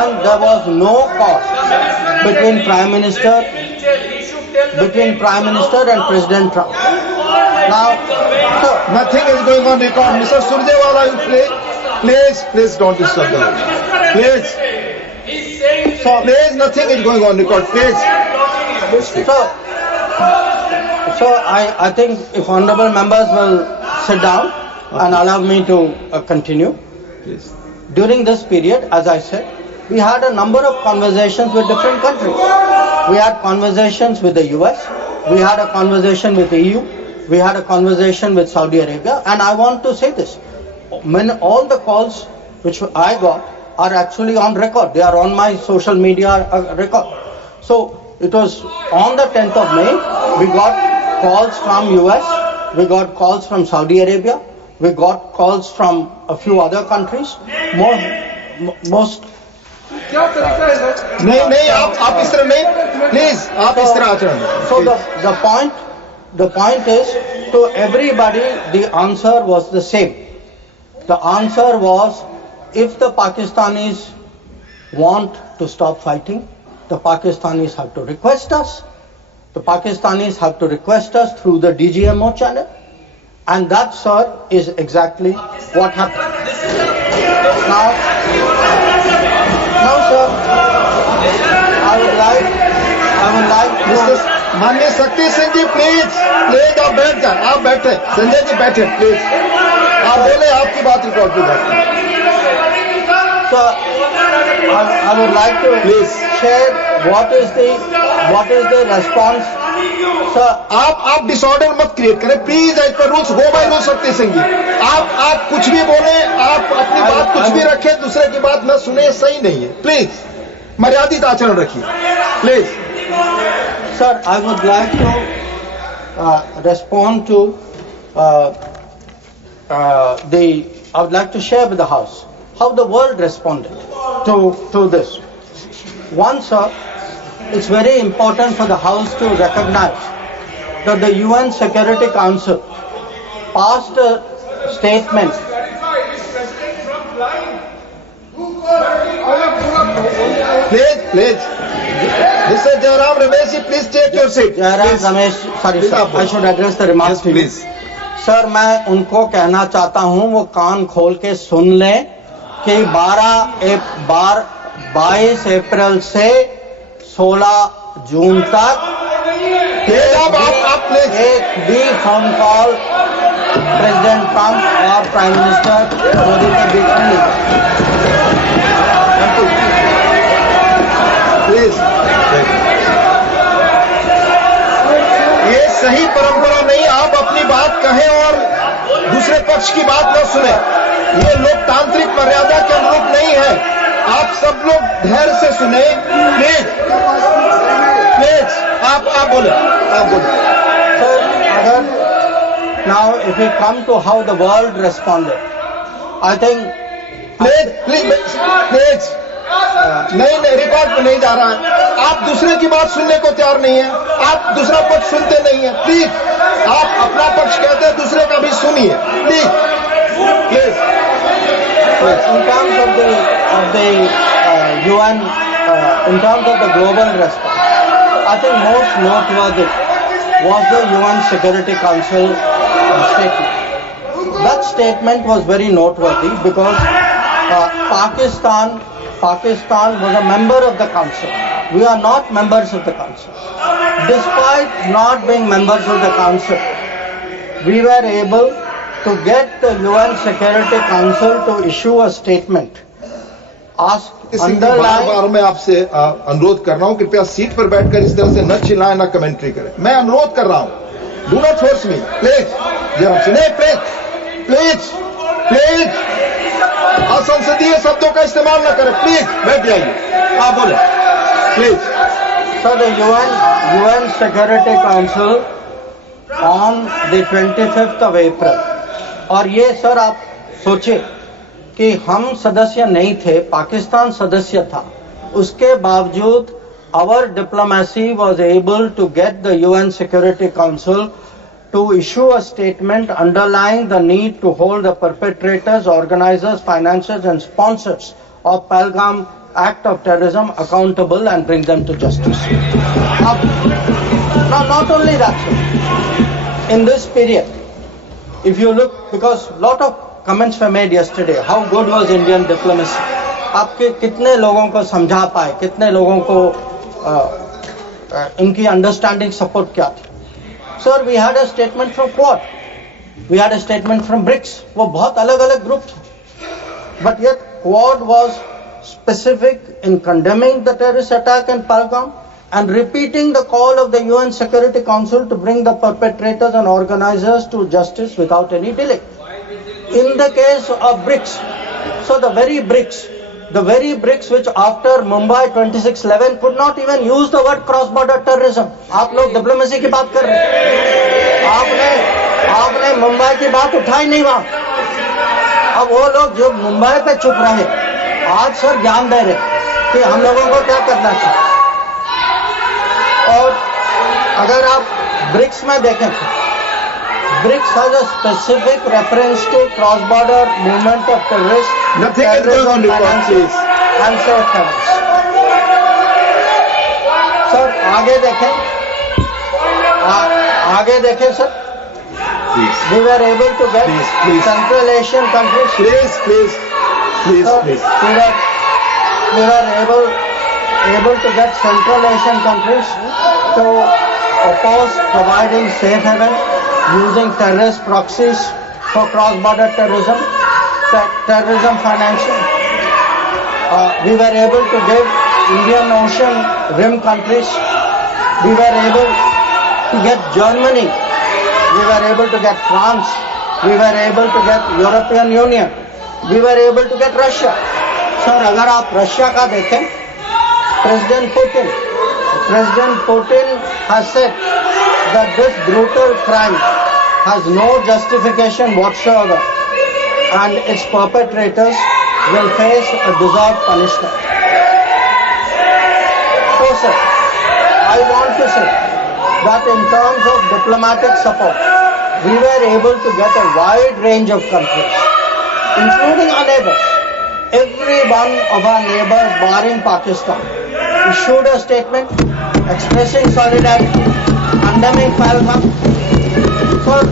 and there was no call between Prime Minister and President Trump. Now, nothing is going on record. Mr. Surjewala, you please don't disturb the House. Please, nothing is going on record. Please. So I think if honorable members will sit down and allow me to continue. Please. During this period, as I said, we had a number of conversations with different countries. We had conversations with the US, we had a conversation with the EU, we had a conversation with Saudi Arabia, and I want to say this. When all the calls which I got are actually on record. They are on my social media record. So it was on the 10th of May, we got calls from US, we got calls from Saudi Arabia, we got calls from a few other countries. Most नहीं आप इस तरह नहीं, please आप इस तरह आचरण. So the point is, to everybody the answer was the same. The answer was, if the Pakistanis want to stop fighting, the Pakistanis have to request us. The Pakistanis have to request us through the DGMO channel, and that, sir, is exactly what happened. Now, sir, I would like to. माननीय शक्ति सिंह जी, please आप बैठ जाए. आप बैठे, संजय जी बैठे, please आप बोले, आपकी बात रिकॉर्ड की जाती है. Sir, I would like to Please share what is the response. Sir, आप डिसऑर्डर मत क्रिएट करें please. As per rules, go by rule. Shakti Singh जी, आप कुछ भी बोले, आप अपनी बात कुछ भी रखें, दूसरे की बात न सुने, सही नहीं है. प्लीज मर्यादित आचरण रखिए, please. Sir, I would like to respond to I would like to share with the House how the world responded to this. One, sir, it's very important for the House to recognize that the UN Security Council passed a statement. Please. Mr. Jairam Ramesh, please take your seat. Jairam Ramesh, sorry sir, I should address the remarks to you. Please. Sir, मैं उनको कहना चाहता हूं, वो कान खोल के सुन लें कि 22 अप्रैल से 16 जून तक एक भी फोन कॉल प्रेसिडेंट ट्रंप और प्राइम मिनिस्टर मोदी के बीच में नहीं. प्लीज, ये सही परंपरा नहीं. आप अपनी बात कहें और दूसरे पक्ष की बात न सुने. ये लोकतांत्रिक मर्यादा के अनुरूप नहीं है. आप सब लोग धैर्य से सुने. प्लीज आप बोले. Sir, now if we come to how the world responded, I think. Please नहीं, रिकॉर्ड पे नहीं जा रहा है. आप दूसरे की बात सुनने को तैयार नहीं है. आप दूसरा पक्ष सुनते नहीं है. प्लीज, आप अपना पक्ष कहते हैं, दूसरे का भी सुनिए. Please. In terms of the UN, in terms of the global response, I think most noteworthy was the UN Security Council statement. That statement was very noteworthy because Pakistan was a member of the council. We are not members of the council. Despite not being members of the council, we were able to get the UN Security Council to issue a statement. बार मैं आपसे अनुरोध कर रहा हूं, कृपया seat पर बैठकर इस तरह से न चिल्लाएं, न कमेंट्री करें. मैं अनुरोध कर रहा हूं, do not force me. Please, please असंसदीय शब्दों का इस्तेमाल न करें. प्लीज बैठ जाइए. आप बोले. Please. So the UN Security Council on the 25th of April, और ये सर आप सोचिए कि हम सदस्य नहीं थे, पाकिस्तान सदस्य था, उसके बावजूद our diplomacy was able to get the UN Security Council to issue a statement underlying the need to hold the perpetrators, organizers, financiers and sponsors of Pahalgam act of terrorism accountable and bring them to justice. Now, not only that, sir, in this period, if you look, because a lot of comments were made yesterday, how good was Indian diplomacy? आपके कितने लोगों को समझा पाए, कितने लोगों को इनकी अंडरस्टैंडिंग सपोर्ट क्या थी? Sir, we had a statement from Quad, we had a statement from BRICS, वो बहुत अलग अलग ग्रुप थे, but yet Quad was specific in condemning the terrorist attack in Pahalgam and repeating the call of the UN Security Council to bring the perpetrators and organizers to justice without any delay. In the case of BRICS, so the very BRICS which after Mumbai 26/11 could not even use the word cross-border terrorism. आप लोग diplomacy की बात कर रहे हैं, आपने मुंबई की बात उठाई नहीं वहां। अब वो लोग जो मुंबई पे चुप रहे, आज सर ज्ञान दे रहे कि हम लोगों को क्या करना चाहिए। और अगर आप ब्रिक्स में देखें, BRICS has a specific reference to cross-border movement of terrorists, Nothing is going on record, please. and safe havens. Sir आगे देखें sir, Please. we were able to get Please. Central Asian countries. Please. We were able to get Central Asian countries to oppose providing safe haven using terrorist proxies for cross-border terrorism financing. We were able to give Indian Ocean rim countries. We were able to get Germany. We were able to get France. We were able to get European Union. We were able to get Russia. Sir, अगर आप Russia का देखें, President Putin has said that this brutal crime has no justification whatsoever and its perpetrators will face a deserved punishment. So sir, I want to say that in terms of diplomatic support, we were able to get a wide range of countries, including our neighbors. Every one of our neighbors, barring Pakistan, issued a statement expressing solidarity, condemning Pahalgam. So, a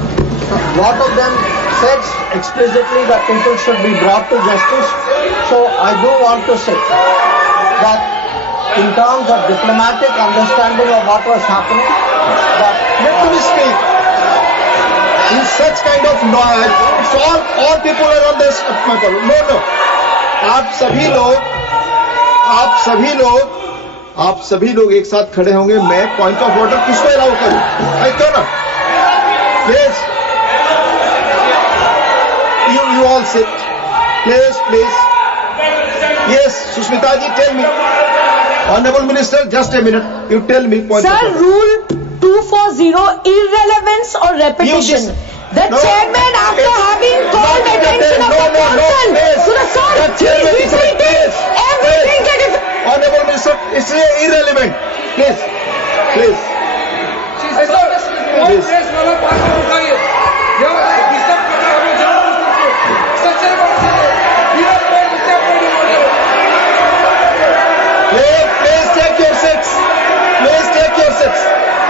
lot of them said explicitly that people should be brought to justice. So, I do want to say that in terms of diplomatic understanding of what was happening, that Let me speak. In such kind of noise, all people are on this. No. आप सभी लोग एक साथ खड़े होंगे। मैं point of order किसको allow करूं? क्यों ना? Please, you all sit. Please. Yes, Sushmita ji, tell me. Honorable Minister, just a minute. You tell me point of Sir, order. Rule 240, irrelevance or repetition. The chairman, after having called attention of the council to the sir, he's repeating everything that is. Honorable Minister, it's irrelevant. Please. Please take your seats.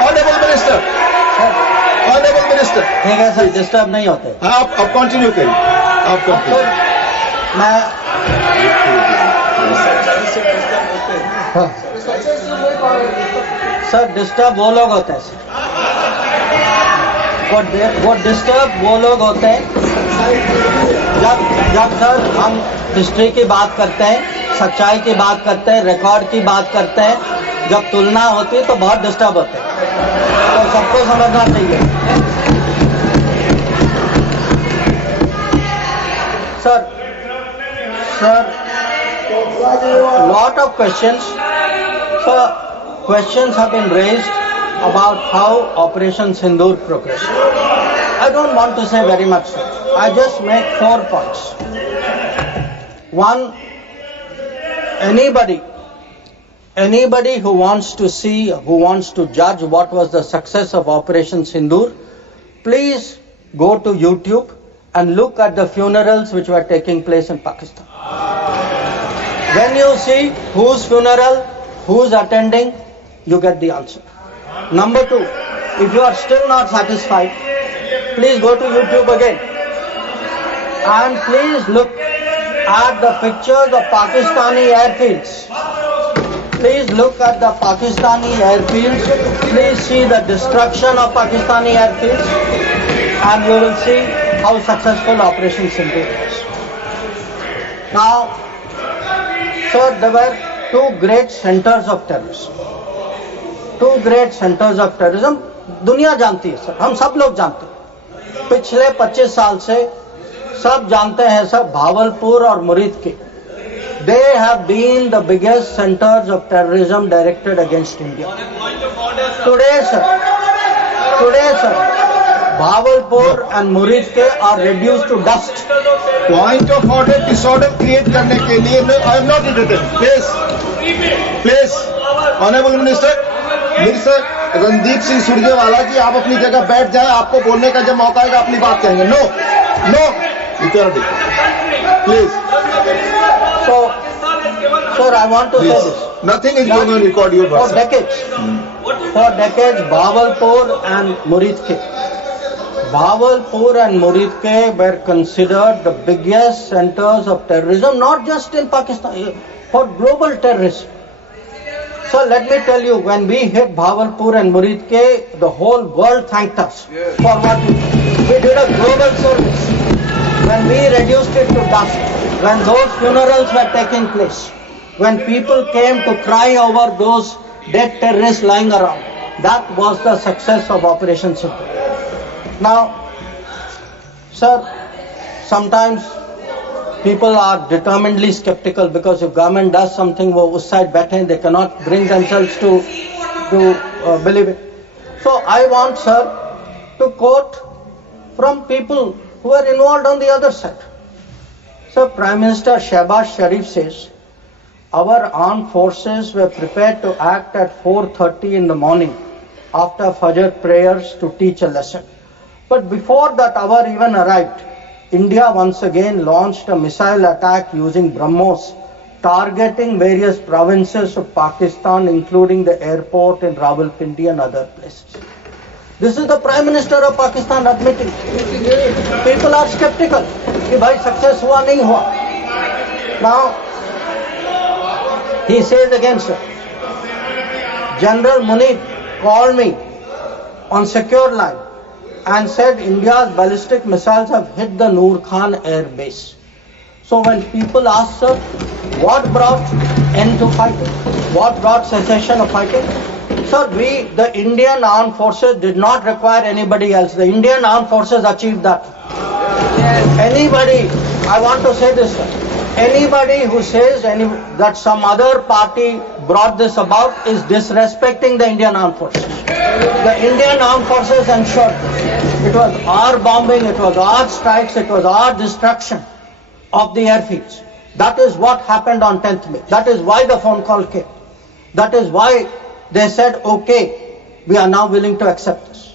Honorable Minister. ठीक है sir, disturb नहीं होते। आप continue करिए। आप continue. Sir, disturb वो लोग होते हैं सर, वो डिस्टर्ब वो लोग होते हैं जब सर हम हिस्ट्री की बात करते हैं, सच्चाई की बात करते हैं, रिकॉर्ड की बात करते हैं, जब तुलना होती है तो बहुत डिस्टर्ब होते हैं, तो सबको समझना चाहिए। Sir, lot of questions have been raised about how Operation Sindoor progressed. I don't want to say very much, sir. I just make 4 points. One, anybody who wants to see, who wants to judge what was the success of Operation Sindoor, please go to YouTube and look at the funerals which were taking place in Pakistan. When you see whose funeral, who's attending, you get the answer. Number two, if you are still not satisfied, please go to YouTube again and please look at the pictures of Pakistani airfields. Please look at the Pakistani airfields. Please see the destruction of Pakistani airfields and you will see how successful Operation Sindoor was. Now, sir, there were two great centers of terrorism. Two great centers of terrorism. दुनिया जानती है sir, हम सब लोग जानते हैं. पिछले 25 साल से सब जानते हैं सर, भावलपुर और मुरीद के. They have been the biggest centers of terrorism directed against India. Today, sir, Bahawalpur and Murid are reduced to dust. Point of order, disorder create करने के लिए I am not interested. Please, Honorable Minister, Minister Randeep Singh Surjewala जी, आप अपनी जगह बैठ जाए. आपको बोलने का जब मौका आएगा अपनी बात कहेंगे. No, you cannot do. Please. So, sir, I want to say this. Nothing is going on record your For decades, Bahawalpur and Murid were considered the biggest centers of terrorism, not just in Pakistan, for global terrorism. So let me tell you, when we hit Bahawalpur and Murid, the whole world thanked us for what we did. We did a global service. When we reduced it to dust, when those funerals were taking place, when people came to cry over those dead terrorists lying around, that was the success of Operation Sindoor. Now, sir, sometimes people are determinedly skeptical because if government does something, wo us side baithe, they cannot bring themselves to believe it. So I want, sir, to quote from people who are involved on the other side. So Prime Minister Shehbaz Sharif says, our armed forces were prepared to act at 4:30 in the morning after Fajr prayers to teach a lesson. But before that hour even arrived, India once again launched a missile attack using BrahMos, targeting various provinces of Pakistan, including the airport in Rawalpindi and other places. This is the Prime Minister of Pakistan admitting. People are skeptical. कि भाई success हुआ नहीं हुआ. Now, he says again, sir, General Munir called me on secure line and said India's ballistic missiles have hit the Noor Khan air base. So when people ask, sir, what brought end to fighting? What brought cessation of fighting? Sir, the Indian Armed Forces did not require anybody else. The Indian Armed Forces achieved that. Anybody, I want to say this, sir, anybody who says that some other party brought this about is disrespecting the Indian Armed Forces. The Indian Armed Forces ensured this. It was our bombing, it was our strikes, it was our destruction of the airfields. That is what happened on 10th May. That is why the phone call came. That is why they said, okay, we are now willing to accept this.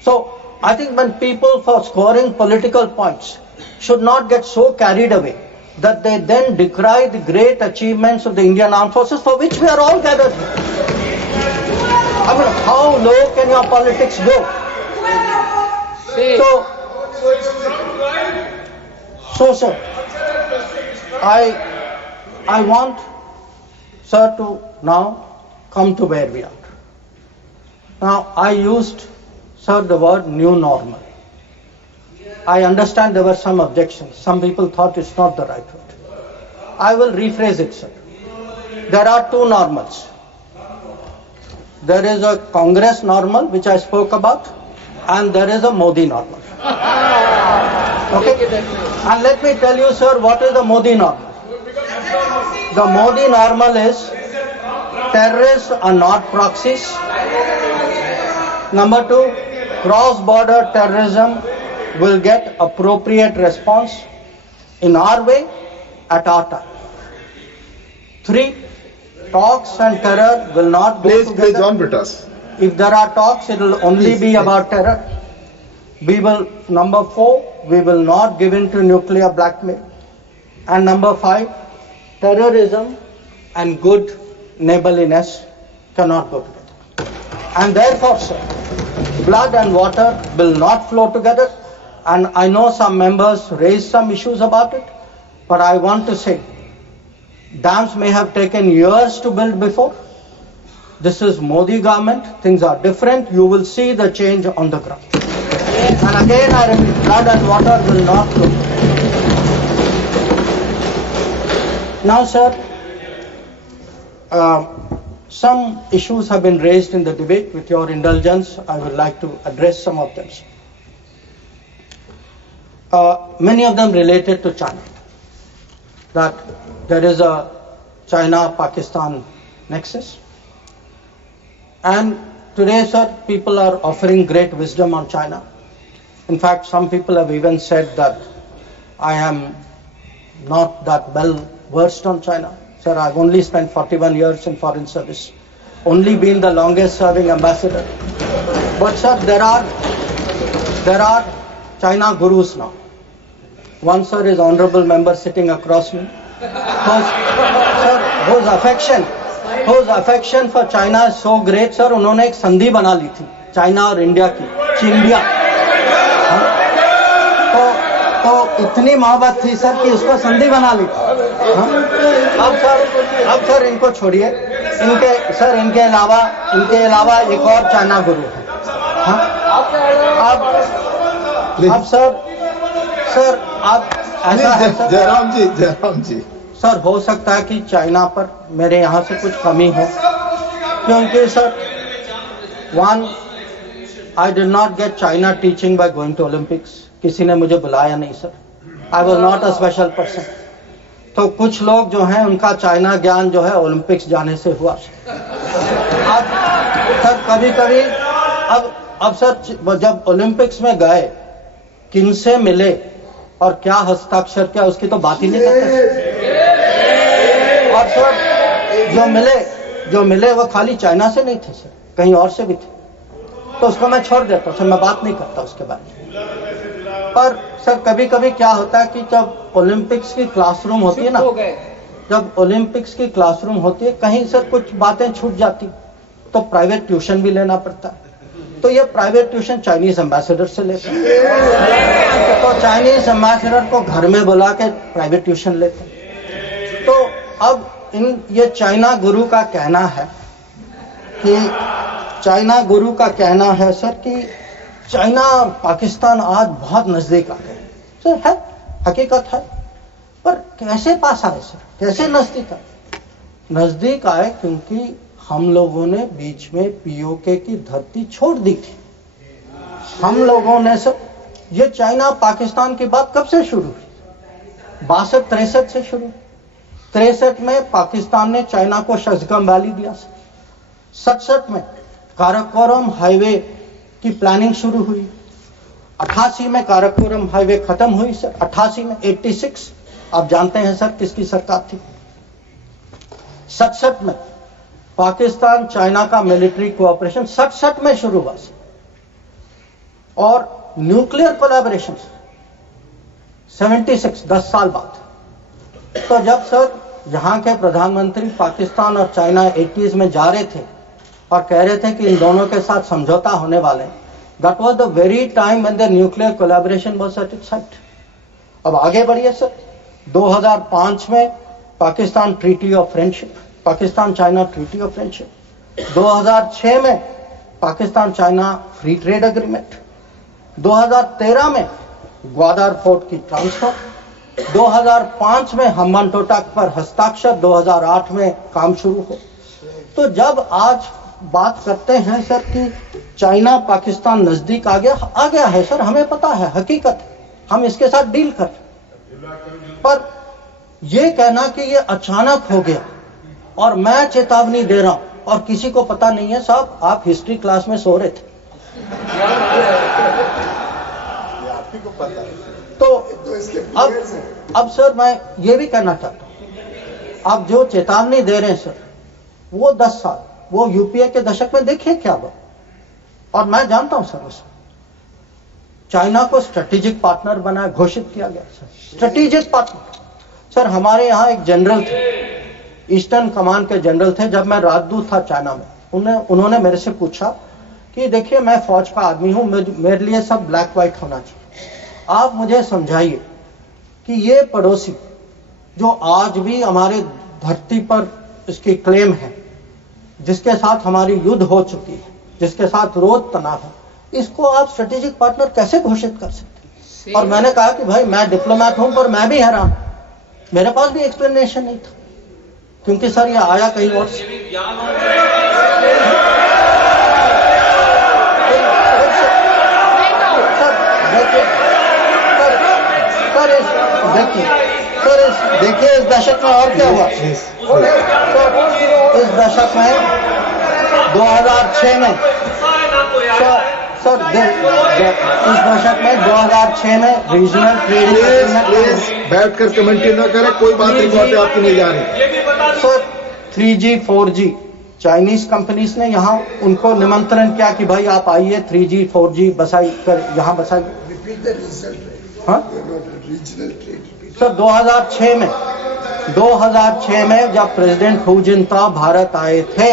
So, I think when people, for scoring political points, should not get so carried away that they then decry the great achievements of the Indian Armed Forces for which we are all gathered here. I mean, how low can your politics go? So sir, I want, sir, to now come to where we are. Now, I used, sir, the word new normal. I understand there were some objections. Some people thought it's not the right word. I will rephrase it, sir. There are two normals. There is a Congress normal, which I spoke about, and there is a Modi normal. Okay? And let me tell you, sir, what is the Modi normal? The Modi normal is terrorists are not proxies. Number two, cross-border terrorism will get appropriate response in our way at our time. 3, talks and terror will not go together. Please, John Britas. If there are talks, it will only be about terror. Number 4, we will not give in to nuclear blackmail. And number 5, terrorism and good neighborliness cannot go together. And therefore, sir, blood and water will not flow together. And I know some members raised some issues about it, but I want to say, dams may have taken years to build before. This is Modi government, things are different, you will see the change on the ground. And again I repeat, blood and water will not flow. Now sir, some issues have been raised in the debate. With your indulgence, I would like to address some of them. Many of them related to China. That there is a China-Pakistan nexus. And today, sir, people are offering great wisdom on China. In fact, some people have even said that I am not that well versed on China. Sir, I've only spent 41 years in foreign service, only been the longest serving ambassador. But sir, there are China gurus now. One sir is honorable member sitting across me. whose affection for China is so great, sir, उन्होंने एक संधि बना ली थी China और India की, चिंडिया। तो इतनी मोहब्बत थी सर कि उसको संधि बना ली थी। अब सर इनको छोड़िए, इनके अलावा एक और चाइना गुरु है। अब सर आप ऐसा है सर, जयराम जी सर हो सकता है कि चाइना पर मेरे यहाँ से कुछ कमी हो, क्योंकि sir I did not get China teaching by going to Olympics. किसी ने मुझे बुलाया नहीं sir, I was not a special person. तो कुछ लोग जो हैं उनका चाइना ज्ञान जो है ओलंपिक्स जाने से हुआ। अब सर कभी अब सर जब ओलंपिक्स में गए किनसे मिले और क्या हस्ताक्षर किया उसकी तो बात ही नहीं करते। और सर जो मिले वो खाली चाइना से नहीं थे सर, कहीं और से भी थे। तो उसको मैं छोड़ देता हूँ सर, मैं बात नहीं करता उसके बारे में। पर सर कभी कभी क्या होता है कि जब ओलंपिक्स की क्लासरूम होती है ना, जब ओलंपिक्स की क्लासरूम होती है कहीं सर कुछ बातें छूट जाती तो प्राइवेट ट्यूशन भी लेना पड़ता है। तो ये प्राइवेट ट्यूशन चाइनीज एम्बेसडर से लेते हैं, तो चाइनीज एम्बेसडर को घर में बुला के प्राइवेट ट्यूशन लेते हैं। तो अब ये चाइना गुरु का कहना है सर कि चाइना और पाकिस्तान आज बहुत नजदीक आ गए। सर है, हकीकत है, पर कैसे पास आए सर, कैसे नजदीक आए? क्योंकि हम लोगों ने बीच में पीओके की धरती छोड़ दी थी। हम लोगों ने सर, ये चाइना पाकिस्तान की बात कब से शुरू हुई? 62-63 से शुरू। 63 में पाकिस्तान ने चाइना को शशगम वैली दिया सर। 67 में काराकोरम हाईवे की प्लानिंग शुरू हुई। 88 में काराकोरम हाईवे खत्म हुई सर। 88 में 86 आप जानते हैं सर किसकी सरकार थी। 67 में पाकिस्तान चाइना का मिलिट्री कोऑपरेशन 67 में शुरू हुआ और न्यूक्लियर कोलैबोरेशन 76 10 साल बाद। तो जब सर यहाँ के प्रधानमंत्री पाकिस्तान और चाइना 80s में जा रहे थे और कह रहे थे कि इन दोनों के साथ समझौता होने वाले, that was the very time when the nuclear collaboration was at its height. अब आगे बढ़िए सर, 2005 में Pakistan treaty of friendship, Pakistan China treaty of friendship. 2006 में Pakistan China free trade agreement. 2013 में ग्वादर पोर्ट की ट्रांसफर। 2005 में हम्बनटोटा पर हस्ताक्षर। 2008 में काम शुरू हो। तो जब आज बात करते हैं सर कि चाइना पाकिस्तान नजदीक आ गया है सर, हमें पता है, हकीकत है, हम इसके साथ डील कर। पर यह कहना कि ये अचानक हो गया और मैं चेतावनी दे रहा हूं और किसी को पता नहीं है, साहब आप हिस्ट्री क्लास में सो रहे थे। तो अब सर मैं ये भी कहना चाहता हूं, आप जो चेतावनी दे रहे हैं सर, वो 10 साल वो यूपीए के दशक में देखिए क्या हुआ। और मैं जानता हूं सर, उस चाइना को स्ट्रेटेजिक पार्टनर बनाया, घोषित किया गया सर, स्ट्रेटेजिक पार्टनर। सर हमारे यहाँ एक जनरल थे, ईस्टर्न कमान के जनरल थे, जब मैं राजदूत था चाइना में, उन्होंने मेरे से पूछा कि देखिए मैं फौज का आदमी हूं, मेरे लिए सब ब्लैक व्हाइट होना चाहिए, आप मुझे समझाइए कि ये पड़ोसी जो आज भी हमारे धरती पर इसकी क्लेम है, जिसके साथ हमारी युद्ध हो चुकी है, जिसके साथ रोज तनाव है, इसको आप स्ट्रेटेजिक पार्टनर कैसे घोषित कर सकते हैं? और मैंने कहा कि भाई मैं डिप्लोमेट हूं, पर मैं भी हैरान, मेरे पास भी एक्सप्लेनेशन नहीं था, क्योंकि सर ये आया कहीं और से। देखिए इस दशक में और क्या हुआ। इस दशक में 2006 में सर इस दशक में 2006 में रीजनल प्लीज बैठकर कमेंट्री न करें, कोई बात नहीं, बातें आपकी नहीं जा रही। Sir 3G 4G Chinese companies ने यहाँ उनको निमंत्रण किया कि भाई आप आइए 3G 4G बसाई कर यहाँ बसाइए। हाँ सर 2006 में जब प्रेसिडेंट हू जिनताओ भारत आए थे,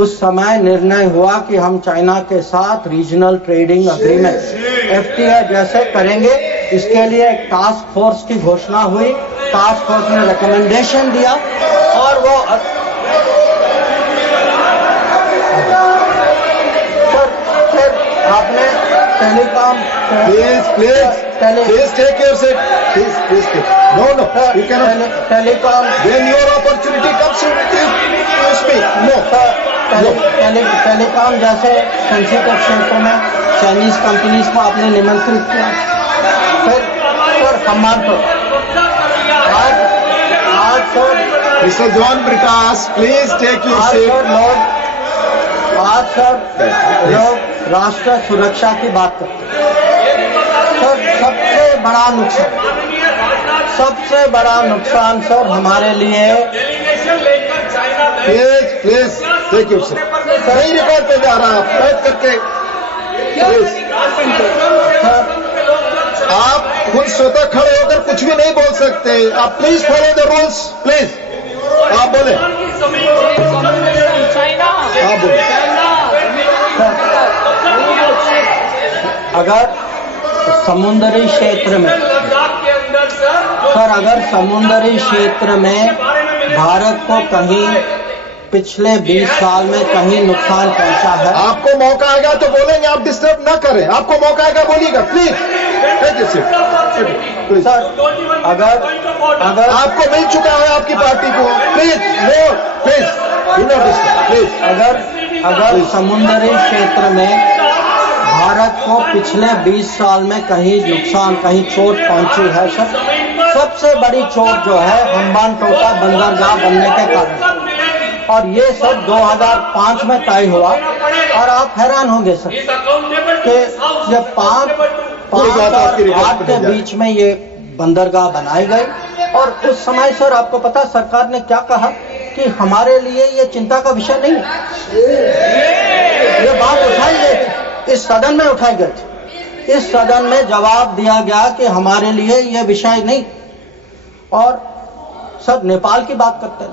उस समय निर्णय हुआ कि हम चाइना के साथ रीजनल ट्रेडिंग एग्रीमेंट FTA जैसे करेंगे। इसके लिए एक टास्क फोर्स की घोषणा हुई, टास्क फोर्स ने रिकमेंडेशन दिया और वो फिर आपने telecom Please take your seat. Please take. No, you cannot. Telecom When your opportunity comes, you speak. No. Telecom जैसे सेंसिटिव क्षेत्रों में चाइनीज कंपनीज को आपने निमंत्रित किया। फिर सर सम्मान तो आज sir Mr. John Prakash, please take your seat. आज सर लोग राष्ट्र सुरक्षा की बात करते हैं। सर सबसे बड़ा नुकसान सर हमारे लिए। Please take your seat. सही रिकॉर्ड पे जा रहा है, बैठ करके आप खुद स्वतः खड़े होकर कुछ भी नहीं बोल सकते। आप please follow the rules, please. आप बोले, आप बोले। अगर समुद्री क्षेत्र में सर अगर समुद्री क्षेत्र में भारत को कहीं पिछले 20 साल में कहीं नुकसान पहुंचा है, आपको मौका आएगा तो बोलेंगे, आप डिस्टर्ब ना करें। आपको मौका आएगा बोलिएगा, प्लीज। सर अगर आपको मिल चुका है आपकी पार्टी को, प्लीज अगर समुद्री क्षेत्र में भारत को पिछले 20 साल में कहीं नुकसान, कहीं चोट पहुंची है सर, सबसे बड़ी चोट जो है हम्बानटोटा बंदरगाह बनने के कारण, और ये सब 2005 में तय हुआ। और आप हैरान होंगे सर कि जब 5 और 8 के बीच में ये बंदरगाह बनाई गई, और उस समय सर आपको पता सरकार ने क्या कहा कि हमारे लिए ये चिंता का विषय नहीं है। ये बात उठाई गई थी, इस सदन में उठाई गई थी, इस सदन में जवाब दिया गया कि हमारे लिए ये विषय नहीं। और सर नेपाल की बात करते हैं,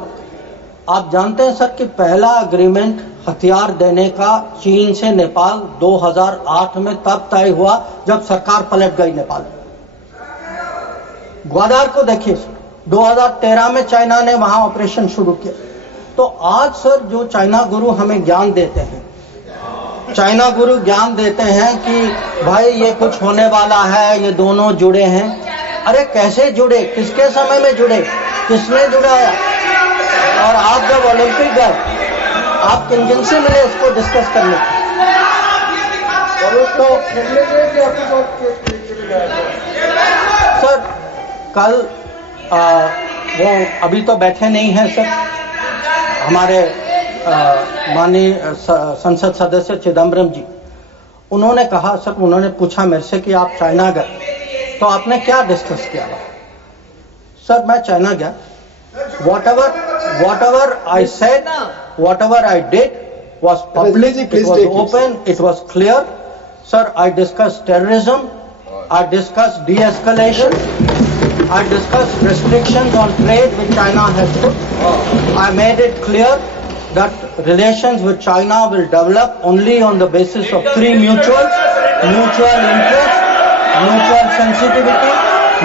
आप जानते हैं सर कि पहला एग्रीमेंट हथियार देने का चीन से नेपाल 2008 में तब तय हुआ जब सरकार पलट गई नेपाल। ग्वादर को देखिए सर, 2013 में चाइना ने वहां ऑपरेशन शुरू किया। तो आज सर जो चाइना गुरु हमें ज्ञान देते हैं, चाइना गुरु ज्ञान देते हैं कि भाई ये कुछ होने वाला है, ये दोनों जुड़े हैं। अरे कैसे जुड़े, किसके समय में जुड़े, किसने जुड़ाया? और आप जब ओलंपिक गए, आप किन से मिले इसको डिस्कस करने? तो सर कल वो अभी तो बैठे नहीं हैं सर, हमारे माननीय संसद सदस्य चिदम्बरम जी, उन्होंने कहा सर, उन्होंने पूछा मेरे से कि आप चाइना गए तो आपने क्या डिस्कस किया? सर मैं चाइना गया, whatever I said, whatever I did was public, it was open, it was clear. Sir, I discussed terrorism, I discussed de-escalation, I discussed restrictions on trade which China has put. I made it clear that relations with China will develop only on the basis of three mutuals: mutual interest, mutual sensitivity,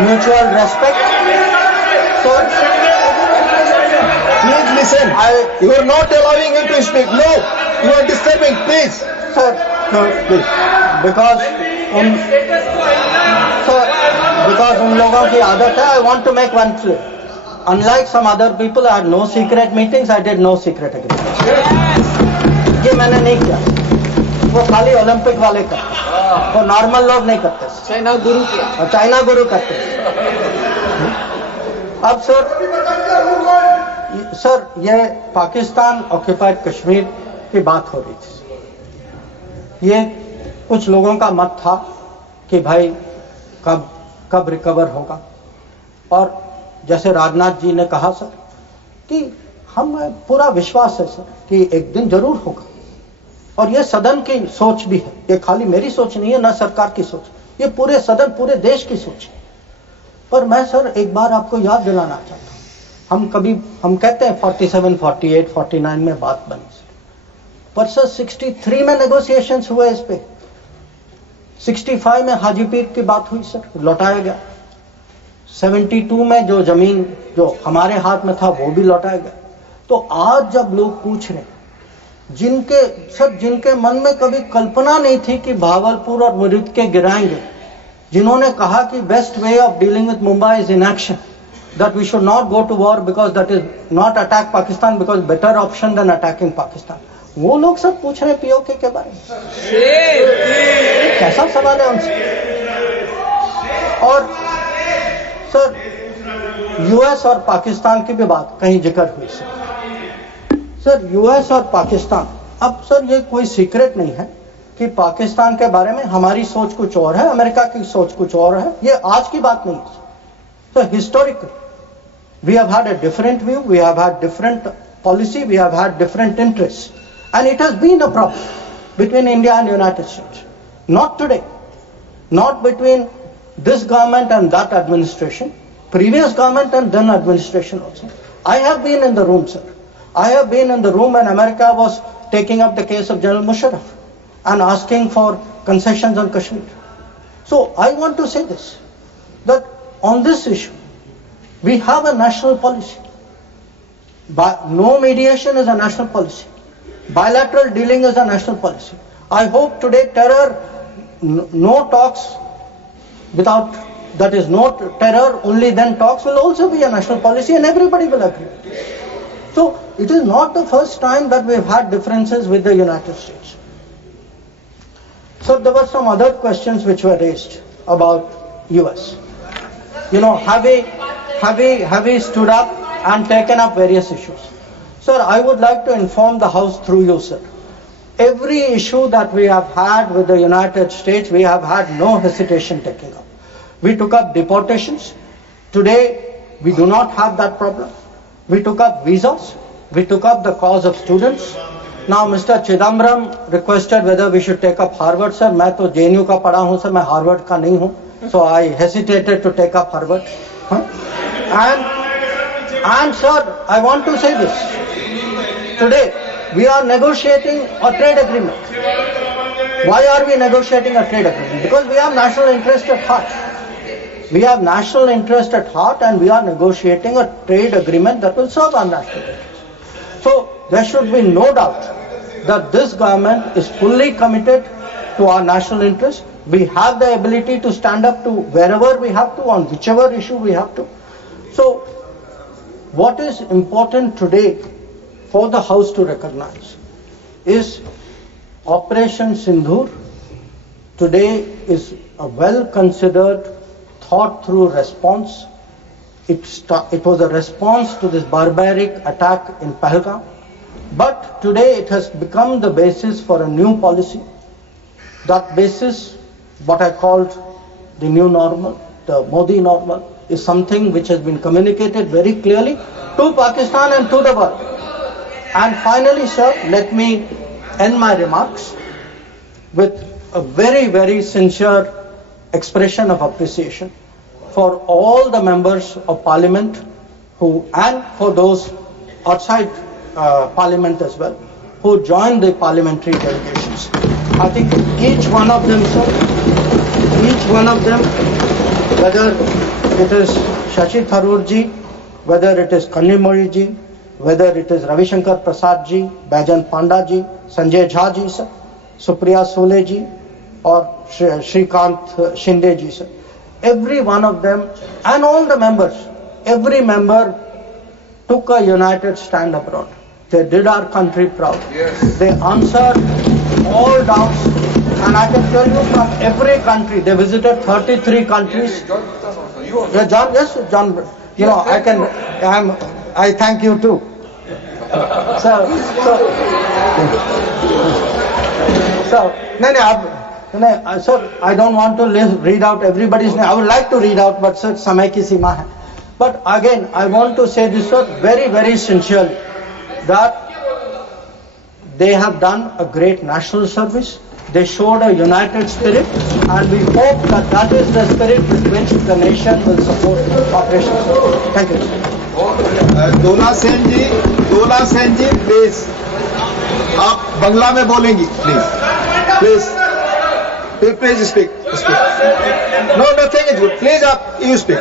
mutual respect. So, Please listen. You are not allowing him to speak. No, you are disturbing. Please. sir, Please. because उन लोगों की आदत है. I want to make one clear. Unlike some other people, I had no secret meetings. I did no secret agreements. ये मैंने नहीं किया. वो खाली ओलंपिक वाले करते, वो नॉर्मल लोग नहीं करते. चाइना गुरु किया. और चाइना गुरु करते. अब सर ये पाकिस्तान ऑक्यूपाइड कश्मीर की बात हो रही थी. ये कुछ लोगों का मत था कि भाई कब रिकवर होगा. और जैसे राजनाथ जी ने कहा सर कि हमें पूरा विश्वास है सर कि एक दिन जरूर होगा. और ये सदन की सोच भी है. ये खाली मेरी सोच नहीं है, ना सरकार की सोच. ये पूरे सदन, पूरे देश की सोच है. पर मैं सर एक बार आपको याद दिलाना चाहता हूं. हम कहते हैं 47, 48, 49 में बात बनी सर. पर सर 63 में नेगोशिएशंस हुए इस पे. 65 में हाजीपीर की बात हुई सर, लौटाया गया. 72 में जो जमीन जो हमारे हाथ में था वो भी लौटाया गया. तो आज जब लोग पूछ रहे, जिनके मन में कभी कल्पना नहीं थी कि भावलपुर और मुरिद के गिराएंगे, जिन्होंने कहा कि best way of dealing with Mumbai is inaction, that we should not go to war because that is not attack Pakistan because better option than attacking Pakistan. वो लोग सब पूछ रहे हैं पीओके के बारे में. कैसा सवाल है उनसे. और सर यूएस और पाकिस्तान की भी बात कहीं जिक्र हुई सर. यूएस और पाकिस्तान, अब सर ये कोई सीक्रेट नहीं है कि पाकिस्तान के बारे में हमारी सोच कुछ और है, अमेरिका की सोच कुछ और है. ये आज की बात नहीं है. So historically, we have had a different view, we have had different policy, we have had different interests. And it has been a problem between India and United States. Not today, not between this government and that administration, previous government and then administration also. I have been in the room, sir. I have been in the room when America was taking up the case of General Musharraf and asking for concessions on Kashmir. So I want to say this, that on this issue, we have a national policy. No mediation is a national policy. Bilateral dealing is a national policy. I hope today no talks without, that is no terror, only then talks will also be a national policy and everybody will agree. So it is not the first time that we have had differences with the United States. So there were some other questions which were raised about US. You know, have we stood up and taken up various issues? Sir, I would like to inform the House through you, sir. Every issue that we have had with the United States, we have had no hesitation taking up. We took up deportations. Today, we do not have that problem. We took up visas. We took up the cause of students. Now, Mr. Chidambaram requested whether we should take up Harvard, sir. मैं तो JNU का पढ़ा हूँ, sir. मैं Harvard का नहीं हूँ. So I hesitated to take up Harvard. And sir, I want to say this. Today, we are negotiating a trade agreement. Why are we negotiating a trade agreement? Because we have national interest at heart. We have national interest at heart and we are negotiating a trade agreement that will serve our national interest. So there should be no doubt that this government is fully committed to our national interest. We have the ability to stand up to wherever we have to, on whichever issue we have to. So what is important today for the House to recognize is Operation Sindhur today is a well-considered, thought-through response. It was a response to this barbaric attack in Pahalgam. But today it has become the basis for a new policy. That basis, what I called the new normal, the Modi normal, is something which has been communicated very clearly to Pakistan and to the world. And finally, sir, let me end my remarks with a very, very sincere expression of appreciation for all the members of parliament and for those outside parliament as well, who joined the parliamentary delegations. I think each one of them, sir, whether it is Shashi Tharoor ji, whether it is Kanimozhi ji, whether it is Ravi Shankar Prasad ji, Baijan Panda ji, Sanjay Jha ji, sir, Supriya Sule ji, or Shrikant Shinde ji, sir. Every one of them and all the members, every member took a united stand abroad. They did our country proud. Yes. They answered all doubts, and I can tell you from every country, they visited 33 countries. Yeah, John, yes, John, you know, I thank you too. So, sir, I don't want to read out everybody's name. I would like to read out, but sir, samay ki seema hai. But again, I want to say this, sir, very, very sincerely, that they have done a great national service. They showed a united spirit, and we hope that that is the spirit with which the nation will support Operation. Thank you. Dola Sen ji please, आप बंगला में बोलेंगी please speak. No nothing is good, please आप you speak.